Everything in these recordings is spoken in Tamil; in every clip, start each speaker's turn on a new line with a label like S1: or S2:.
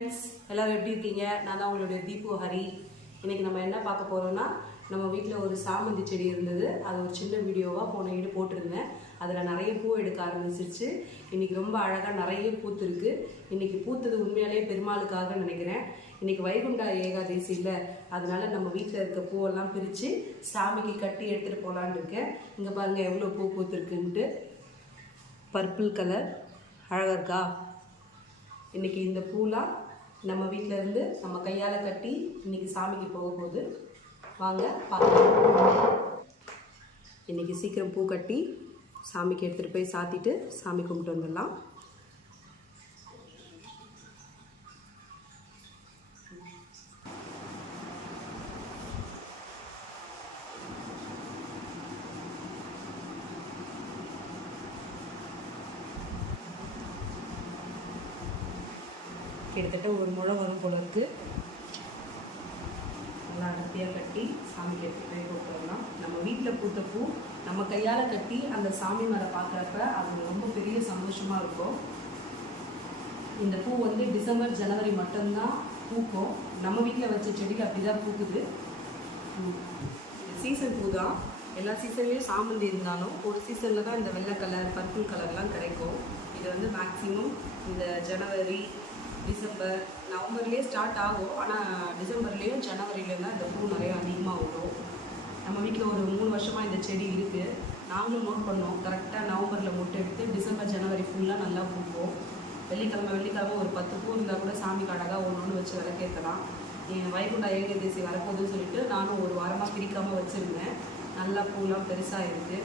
S1: ஃப்ரெண்ட்ஸ் எல்லோரும் எப்படி இருக்கீங்க? நான் தான் உங்களுடைய தீபு ஹரி. இன்றைக்கி நம்ம என்ன பார்க்க போகிறோன்னா நம்ம வீட்டில் ஒரு சாமந்தி செடி இருந்தது. அது ஒரு சின்ன வீடியோவாக போன வீடு போட்டிருந்தேன். அதில் நிறைய பூ எடுக்க ஆரம்பிச்சிருச்சு. இன்றைக்கி ரொம்ப அழகாக நிறைய பூத்துருக்கு. இன்றைக்கி பூத்தது உண்மையாலே பெருமாளுக்காக நினைக்கிறேன். இன்றைக்கி வைகுண்டா ஏகாதசி இல்லை. அதனால் நம்ம வீட்டில் இருக்க பூவெல்லாம் பிரித்து சாமிக்கு கட்டி எடுத்துகிட்டு போகலான்னு இருக்கேன். இங்கே பாருங்க எவ்வளோ பூ பூத்துருக்குன்ட்டு. பர்பிள் கலர் அழகாக இருக்கா? இன்றைக்கி இந்த பூலாம் நம்ம வீட்டில் இருந்து நம்ம கையால் கட்டி இன்னைக்கு சாமிக்கு போக போகுது. வாங்க பார்க்கலாம். இன்னைக்கு சீக்கிரம் பூ கட்டி சாமிக்கு எடுத்துகிட்டு போய் சாத்திட்டு சாமி கும்பிட்டு வந்துடலாம். கிட்டத்தட்ட ஒரு முழம் வரும் போல இருக்கு. நல்லா அடர்த்தியாக கட்டி சாமிக்கு எடுத்துகிட்டே கொடுத்துடலாம் நம்ம வீட்டில் பூத்த பூ நம்ம கையால் கட்டி அந்த சாமி மேலே பார்க்குறப்ப அது ரொம்ப பெரிய சந்தோஷமாக இருக்கும். இந்த பூ வந்து டிசம்பர் ஜனவரி மட்டும்தான் பூக்கும். நம்ம வீட்டில் வச்ச செடியில் அப்படி தான் பூக்குது. சீசன் பூ தான். எல்லா சீசன்லேயும் சாமந்தி இருந்தாலும் ஒரு சீசனில் தான் இந்த வெள்ளை கலர் பர்பிள் கலர்லாம் கிடைக்கும். இது வந்து மேக்ஸிமம் இந்த ஜனவரி டிசம்பர் நவம்பர்லேயே ஸ்டார்ட் ஆகும். ஆனால் டிசம்பர்லேயும் ஜனவரிலேயும் தான் இந்த பூ நிறையா அதிகமாக வரும் நம்ம வீட்டில் ஒரு மூணு வருஷமாக இந்த செடி இருக்குது நாங்களும் நோட் பண்ணோம். கரெக்டாக நவம்பரில் மொட்டை எடுத்து டிசம்பர் ஜனவரி ஃபுல்லாக நல்லா பூப்போம் வெள்ளிக்கிழமை வெள்ளிக்கிழமை ஒரு பத்து பூ இருந்தால் கூட சாமிக்கு அழகாக ஒன்று ஒன்று வச்சு விளக்கேற்றலாம் என் வைகுண்டா ஏகதேசி வரப்போகுதுன்னு சொல்லிட்டு நானும் ஒரு வாரமாக பிரிக்காமல் வச்சுருந்தேன். நல்லா பூலாம் பெருசாக இருக்குது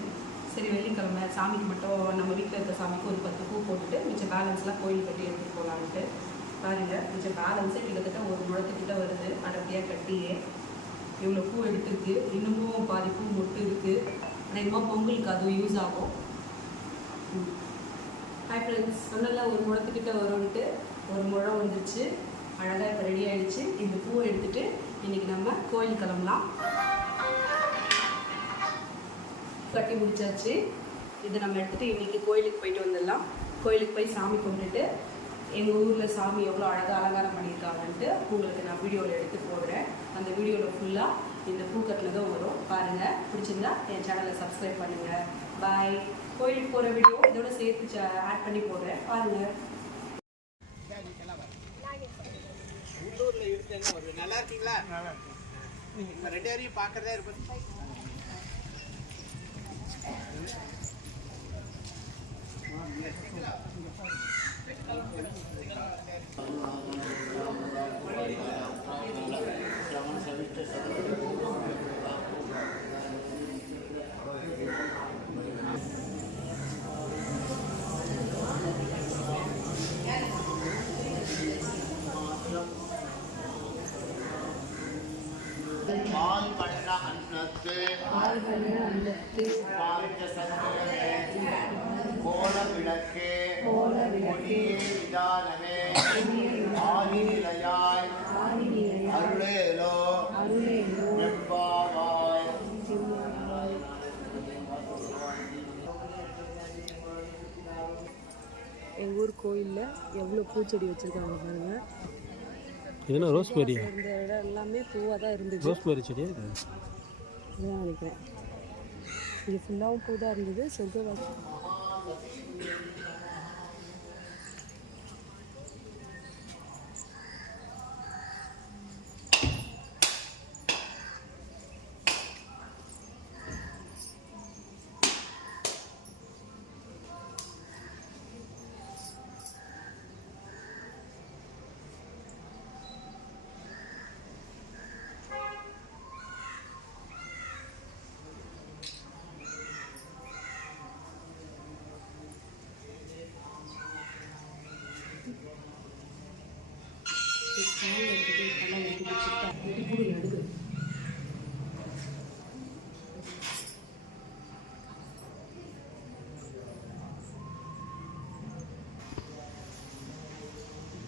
S1: சரி வெள்ளிக்கிழமை சாமிக்கு மட்டும் நம்ம வீட்டில் இருக்க சாமிக்கு ஒரு பத்து பூ போட்டுட்டு மிச்சம் பேலன்ஸ்லாம் கோயில் கட்டி எடுத்துகிட்டு போகலான்ட்டு பாருங்க. கொஞ்சம் பேலன்ஸு கிட்டத்தட்ட ஒரு முழத்துக்கிட்ட வருது. அடர்த்தியாக கட்டியே. இவ்வளோ பூ எடுத்துருக்கு. இன்னமும் பாதி பூ மொட்டு இருக்குது அநேகமாக பொங்கலுக்கு அதுவும் யூஸ் ஆகும். ஹாய் ஃப்ரெண்ட்ஸ் சொன்னல ஒரு முழத்துக்கிட்ட வரும்ன்ட்டு. ஒரு முழம் வந்துச்சு அழகாக இப்போ ரெடி ஆகிடுச்சு இந்த பூவை எடுத்துட்டு இன்னைக்கு நம்ம கோயில் கிளம்பலாம். கட்டி முடிச்சாச்சு. இதை நம்ம எடுத்துகிட்டு இன்றைக்கி கோயிலுக்கு போயிட்டு வந்துடலாம். கோயிலுக்கு போய் சாமி கும்பிட்டுட்டு எங்கள் ஊரில் சாமி எவ்வளோ அழகாக அலங்காரம் பண்ணியிருக்காங்கன்ட்டு உங்களுக்கு நான் வீடியோவில் எடுத்து போடுறேன். அந்த வீடியோவில் ஃபுல்லாக இந்த பூக்கட்டில் தான் வரும். பாருங்கள் பிடிச்சிருந்தா என் சேனலை சப்ஸ்கிரைப் பண்ணுங்கள் பாய் கோயிலுக்கு போகிற வீடியோ இதோட சேர்த்து ஆட் பண்ணி போடுறேன். பாருங்கள்
S2: நல்லா இருக்கீங்களா? நீங்க ரெண்டு பேரையும் பார்க்கறதே இருப்பது பால் பண்ண அன்னத்து. பாவித்த சத்தியமே கோல விளக்கே கொடியே விதானமே ஆதி நிலையாய் அருளேலோ
S1: எங்கள் ஊர் கோயிலில் எவ்வளோ பூச்செடி வச்சுருக்காங்க பாருங்க.
S3: இது என்ன ரோஸ்மேரியா?
S1: இந்த இடம் எல்லாமே பூவாக தான் இருந்துச்சு.
S3: ரோஸ்மேரி செடியா
S1: இதுதான் நினைக்கிறேன். இது ஃபுல்லாகவும் பூ தான் இருந்தது சொர்க்கவாசி.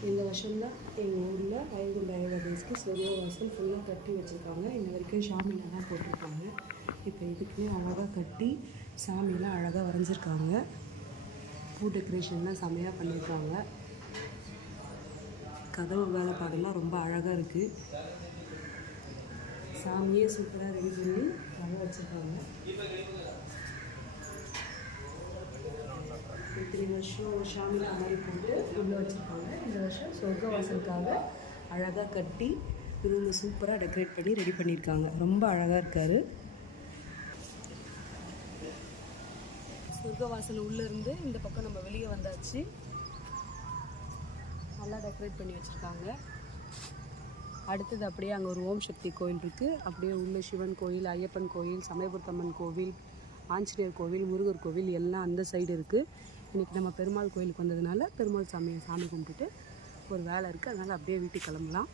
S1: இந்த வருஷம்தான் எங்கள் ஊரில் வைகுண்ட ஏகாதசிக்கு சூரியவாசல் ஃபுல்லாக கட்டி வச்சுருக்காங்க. இன்ன வரைக்கும் சாமிலெல்லாம் போட்டிருக்காங்க. இப்போ இதுக்குமே அழகாக கட்டி சாமியெலாம் அழகாக வரைஞ்சிருக்காங்க. பூ டெக்கரேஷன்லாம் செமையாக பண்ணியிருக்காங்க கதவு வேலைப்பாடெல்லாம் ரொம்ப அழகாக இருக்குது சாமியே சூப்பராக ரெடி பண்ணி நல்லா வச்சுருக்காங்க. இத்தனை வருஷம் சாமிக்கு மாதிரி போட்டு உள்ளே வச்சுருக்காங்க. வருஷம் சொர்க்க வாசலுக்காக அழகாக கட்டி ரூமை சூப்பராக டெக்கரேட் பண்ணி ரெடி பண்ணியிருக்காங்க. ரொம்ப அழகாக இருக்கார். சொர்க்க வாசல் இந்த பக்கம் நம்ம வெளியே வந்தாச்சு. நல்லா டெக்கரேட் பண்ணி வச்சுருக்காங்க. அடுத்தது அப்படியே அங்கே ஒரு ஓம் சக்தி கோயில் இருக்குது அப்படியே உள்ள சிவன் கோயில் ஐயப்பன் கோயில் சமயபுரத்தம்மன் கோவில் ஆஞ்சநேயர் கோவில் முருகர் கோவில் எல்லாம் அந்த சைடு இருக்குது இன்றைக்கி நம்ம பெருமாள் கோயிலுக்கு வந்ததுனால பெருமாள் சாமியை சாமி கும்பிட்டுட்டு ஒரு வேலை இருக்குது அதனால் அப்படியே வீட்டுக்கு கிளம்பலாம்.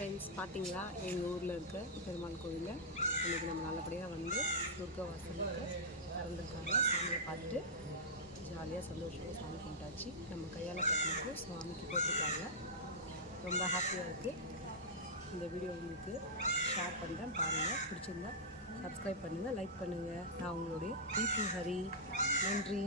S1: ஃப்ரெண்ட்ஸ் பார்த்தீங்களா? எங்கள் ஊரில் இருக்க பெருமாள் கோவிலில் இன்றைக்கி நம்ம நல்லபடியாக வந்து துர்கா வாசலுக்கு திறந்துருக்காங்க. சாமியை பார்த்துட்டு ஜாலியாக சந்தோஷமாக சாமி கும்பிட்டாச்சு. நம்ம கையால் கட்டினதுக்கும் சுவாமிக்கு போட்டிருக்காங்க. ரொம்ப ஹாப்பியாக இருக்குது இந்த வீடியோ உங்களுக்கு ஷேர் பண்ணுறேன் பாருங்கள் பிடிச்சிருந்தா சப்ஸ்கிரைப் பண்ணுங்கள் லைக் பண்ணுங்கள் நான் உங்களுடைய தீபு ஹரி நன்றி.